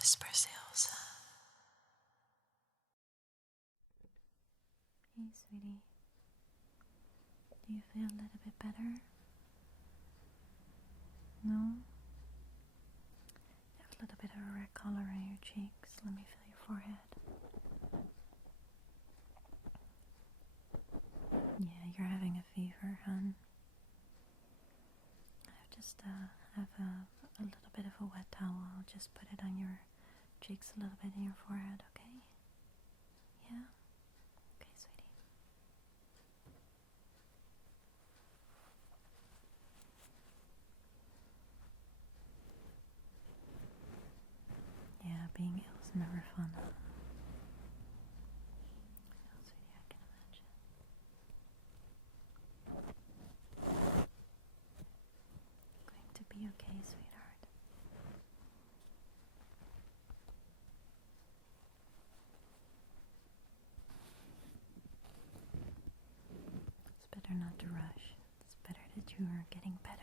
whispers Ilse. Hey, sweetie. Do you feel a little bit better? No? You have a little bit of a red color on your cheeks. Let me feel your forehead. Yeah, you're having a fever, hon. I just have a little bit of a wet towel. I'll just put it on your cheeks a little bit in your forehead, okay? Yeah? Okay, sweetie. Yeah, being ill is never fun. I know, sweetie, I can imagine. Going to be okay, sweetheart. It's better not to rush. It's better that you are getting better.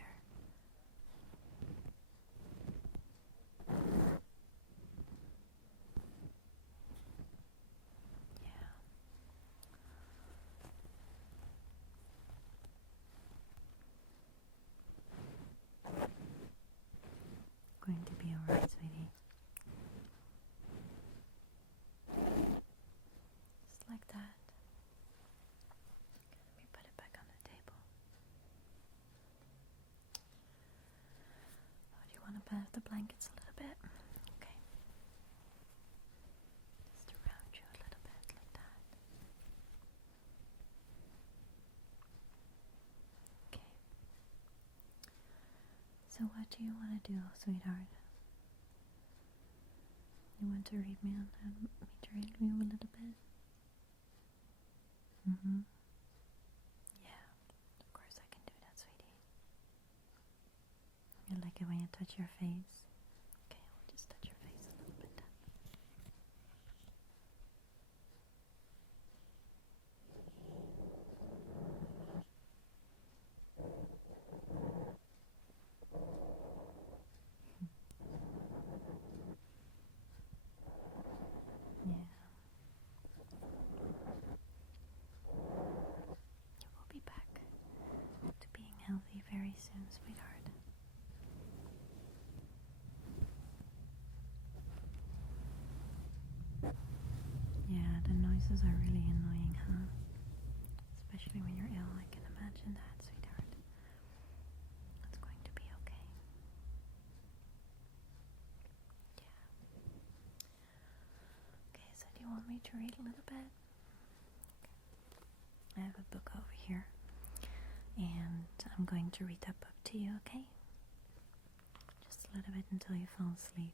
Yeah. Going to be alright, sweetie. Just like that. Let me put it back on the table. Oh, do you want to pat the blankets a little bit? Okay. Just around you a little bit, like that. Okay. So what do you want to do, sweetheart? You want to read me to read me a little bit? Yeah, of course I can do that, sweetie. You like it when you touch your face? Okay, I'll just touch your face a little bit then. Yeah. You will be back to being healthy very soon, sweetheart. Yeah, the noises are really annoying, huh? Especially when you're ill, I can imagine that, sweetheart. It's going to be okay. Yeah. Okay, so do you want me to read a little bit? I have a book over here, and I'm going to read that book to you, okay? Just a little bit until you fall asleep.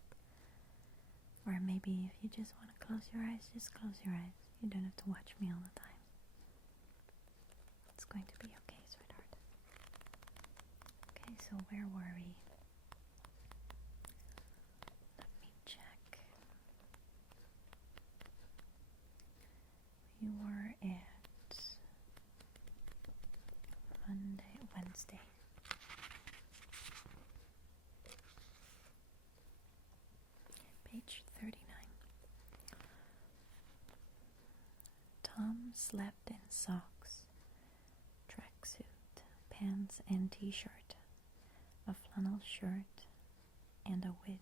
Or maybe if you just want to close your eyes, just close your eyes. You don't have to watch me all the time. It's going to be okay, sweetheart. Okay, so where were we? Let me check. We were at Wednesday. Page 39. Tom slept in socks, tracksuit, pants and t-shirt, a flannel shirt, and a wind.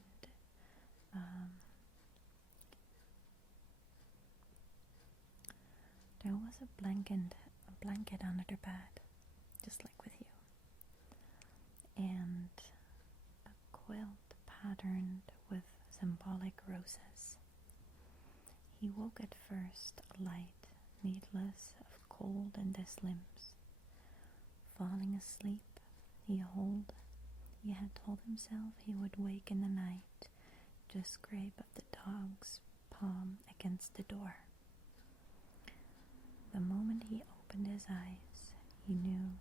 There was a blanket under the bed, just like with you, and a quilt patterned with symbolic roses. He woke at first light, needless of cold in his limbs. Falling asleep, he had told himself he would wake in the night to a scrape of the dog's palm against the door. The moment he opened his eyes, he knew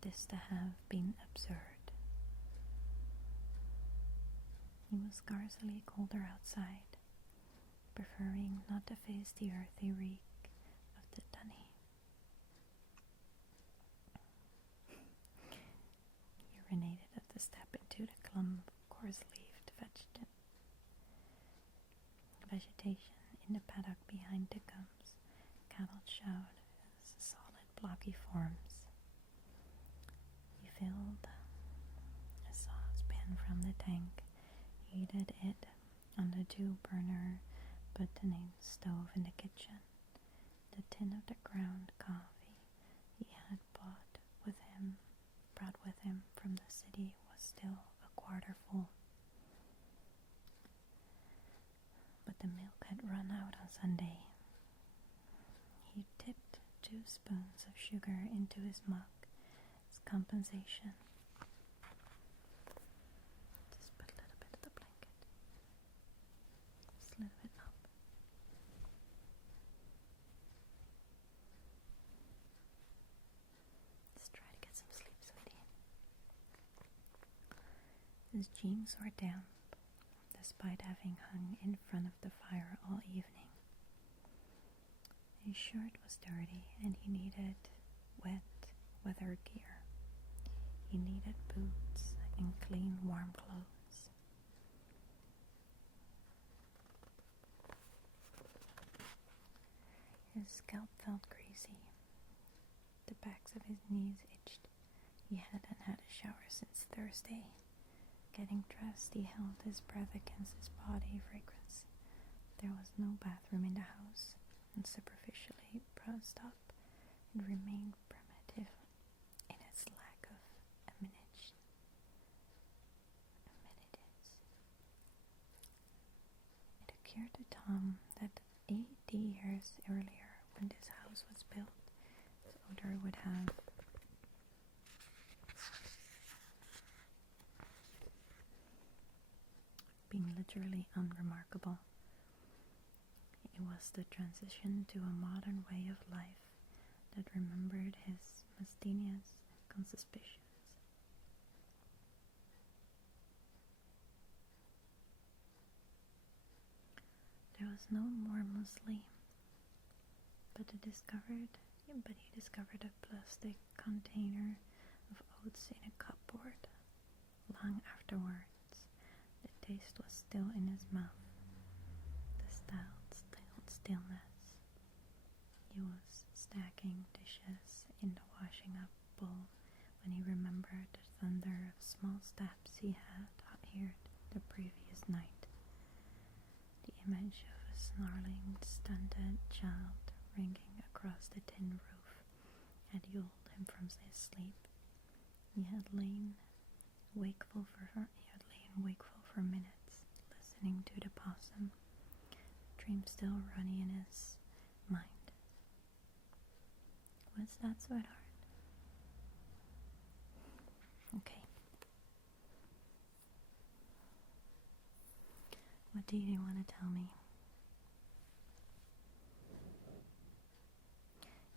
this to have been absurd. He was scarcely colder outside, preferring not to face the earthy reek of the dunny. He urinated at the step into the clump of coarse-leaved vegetation. vegetation in the paddock behind Dickham's cattle showed solid blocky forms. He filled a saucepan from the tank, heated it on the 2-burner butane stove in the kitchen. The tin of the ground coffee he had brought with him from the city was still a quarter full. But the milk had run out on Sunday. He tipped 2 spoons of sugar into his mug as compensation. Just put a little bit of the blanket. Just a little bit up. Let's try to get some sleep, sweetie. His jeans were damp, despite having hung in front of the fire all evening. His shirt was dirty and he needed wet weather gear. He needed boots and clean warm clothes. His scalp felt greasy. The backs of his knees itched. He hadn't had a shower since Thursday. Getting dressed, he held his breath against his body fragrance. There was no bathroom in the house, and superficially brushed up, it remained primitive in its lack of amenities. It occurred to Tom that 80 years earlier, when this house was built, its odor would have been literally unremarkable. It was the transition to a modern way of life that remembered his mysterious conspicuous. There was no more muesli, but he discovered a plastic container of oats in a cupboard. Long afterwards, the taste was still in his mouth. The stillness. He was stacking dishes in the washing up bowl when he remembered the thunder of small steps he had heard the previous night. The image of a snarling, stunted child ringing across the tin roof had lulled him from his sleep. He had lain wakeful for minutes, listening to the possum, dream still running in his mind. What's that, sweetheart? Okay. What do you want to tell me?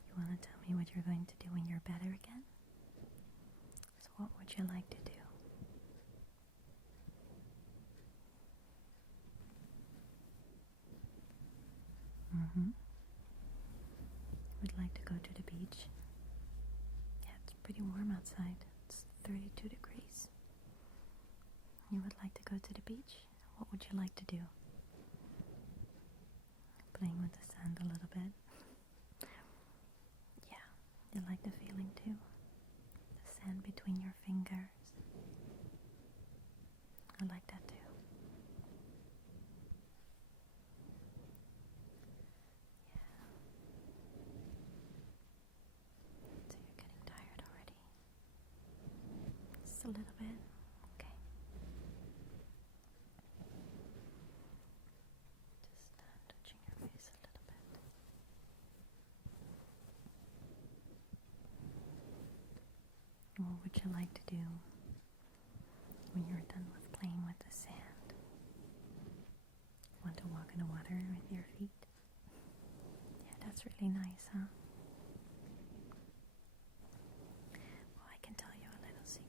You want to tell me what you're going to do when you're better again? So what would you like to do? Would like to go to the beach. Yeah, it's pretty warm outside. It's 32 degrees. You would like to go to the beach? What would you like to do? Playing with the sand a little bit. Yeah, you like the feeling too? The sand between your fingers. I like that too. A little bit. Okay. Just touching your face a little bit. What would you like to do when you're done with playing with the sand? Want to walk in the water with your feet? Yeah, that's really nice, huh? Well, I can tell you a little secret.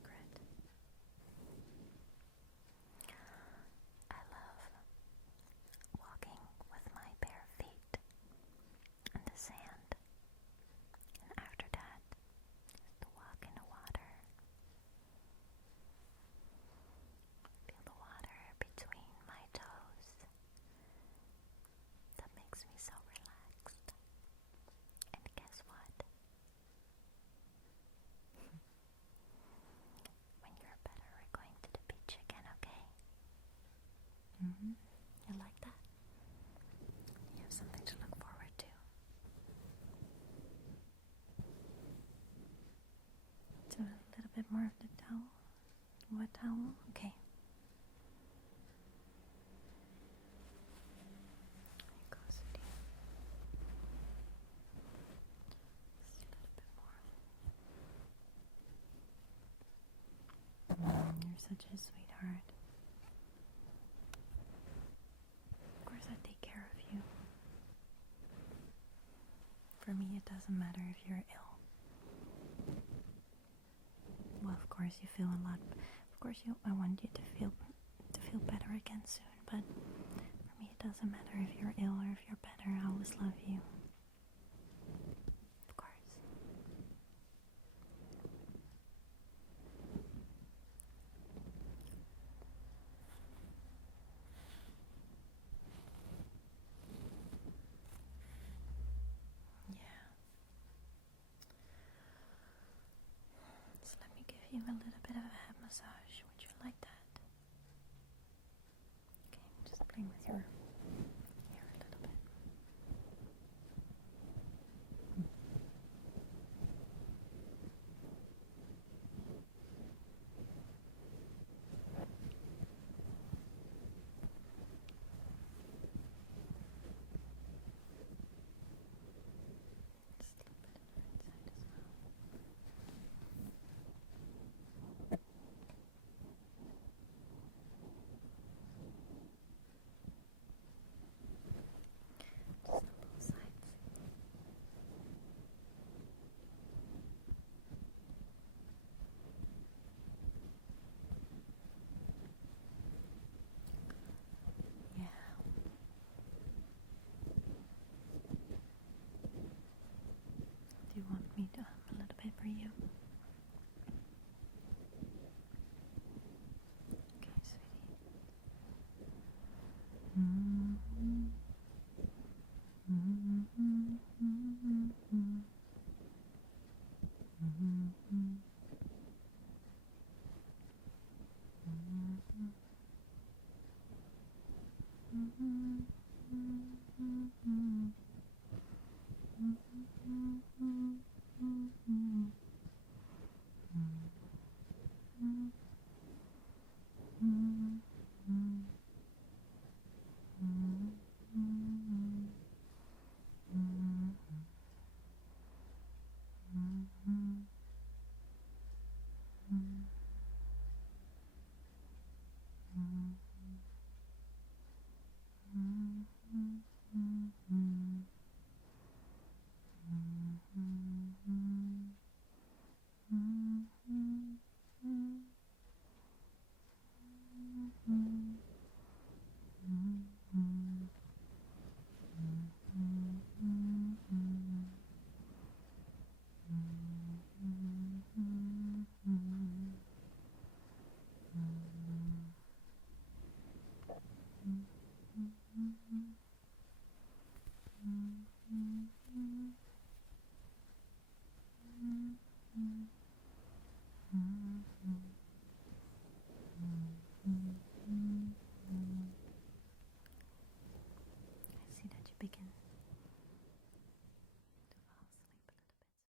You like that? You have something to look forward to. So a little bit more of the towel. Wet towel? Okay. There you go, sweetie. Just a little bit more. You're such a sweetheart. Of course I take care of you. For me it doesn't matter if you're ill. Well, of course you feel a lot. Of course I want you to feel better again soon, but for me it doesn't matter if you're ill or if you're better. I always love you. Of course. Yeah. So let me give you a little bit of a head massage. Would you like that? Okay, just playing with your hair a little bit. Just a little bit on the right side as well. Just on both sides. Yeah. Do you want me to hum a little bit for you? Okay, sweetie.